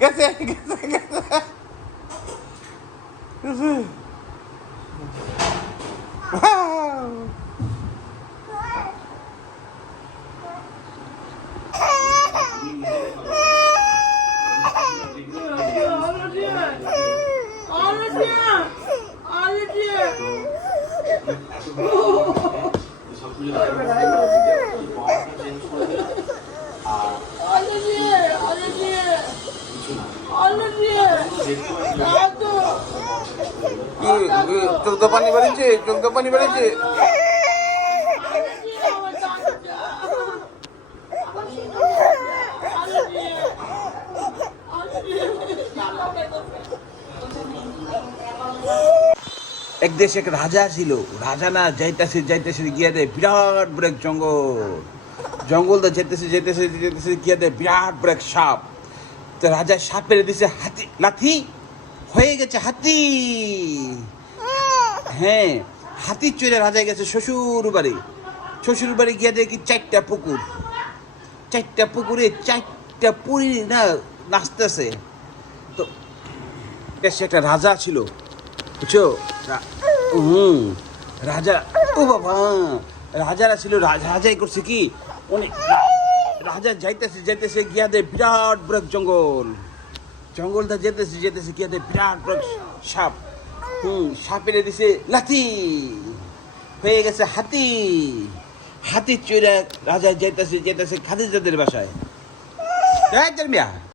গেছে গেছে গেছে চোখ তো পানি বেড়েছে, চোখ তো পানি বেড়েছে। এক দেশে এক রাজা ছিল, রাজা না যাইতেছে যাইতেছে গিয়া দেয় বিরাট বড় এক জঙ্গল তো যেতেছে যেতেছে যেতেছে গিয়া দেয় বিরাট বড় এক সাপ। তো রাজা সাপ পেরে দিছে হাতি লাথি হয়ে গেছে হাতি। হ্যাঁ, হাতি চড়ে রাজা গেছে শ্বশুর বাড়ি গিয়া দেখি চারটা পুকুরে চারটা পুরি না নাচতেছে। তো সে একটা রাজা ছিল, বুঝছো? রাজা, ও বাবা, রাজারা ছিল, রাজাই করছে কি অনেক। রাজা যাইতেছে গিয়া দেয় বিরাট বড় জঙ্গলটা যেতেছে গিয়া দেয় বিরাট বড় সাপ। সাপেরে দিছে লাথি হয়ে গেছে হাতি চড়ে রাজা যেতেছে খাদিজাদের বাসায়।